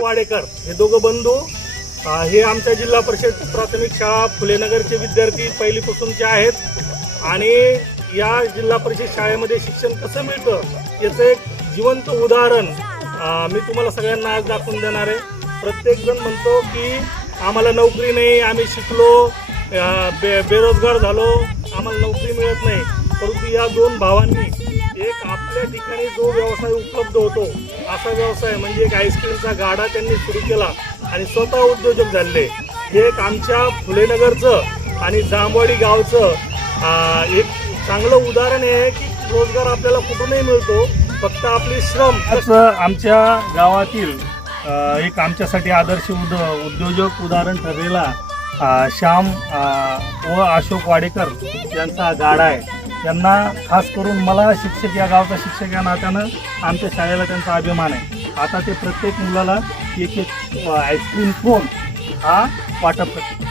अशोक वाडेकर हे दोघं बंधू हे आमच्या जिल्हा परिषद प्राथमिक शाळा फुलेनगरचे विद्यार्थी पहिलीपासूनचे आहेत आणि या जिल्हा परिषद शाळेमध्ये शिक्षण कसं मिळतं याचं एक जिवंत उदाहरण मी तुम्हाला सगळ्यांना आज दाखवून देणार आहे. प्रत्येकजण म्हणतो की आम्हाला नोकरी नाही, आम्ही शिकलो बेरोजगार झालो, आम्हाला नोकरी मिळत नाही. परंतु या दोन भावांनी एक आपल्या ठिकाणी जो व्यवसाय उपलब्ध होतो असा व्यवसाय म्हणजे एक आईस्क्रीमचा गाडा त्यांनी सुरू केला आणि स्वतः उद्योजक झाले. हे एक आमच्या फुलेनगरचं आणि जांभवाडी गावचं एक चांगलं उदाहरण आहे की रोजगार आपल्याला कुठूनही मिळतो, फक्त आपले श्रम. आमच्या गावातील एक आमच्यासाठी आदर्श उद्योजक उदाहरण ठरलेला श्याम व अशोक वाडेकर यांचा गाडा आहे. त्यांना खास करून मला शिक्षक या गावचा शिक्षक या नात्यानं आमच्या शाळेला त्यांचा अभिमान आहे. आता ते प्रत्येक मुलाला एक आईस्क्रीम कोन हा वाटप करतात.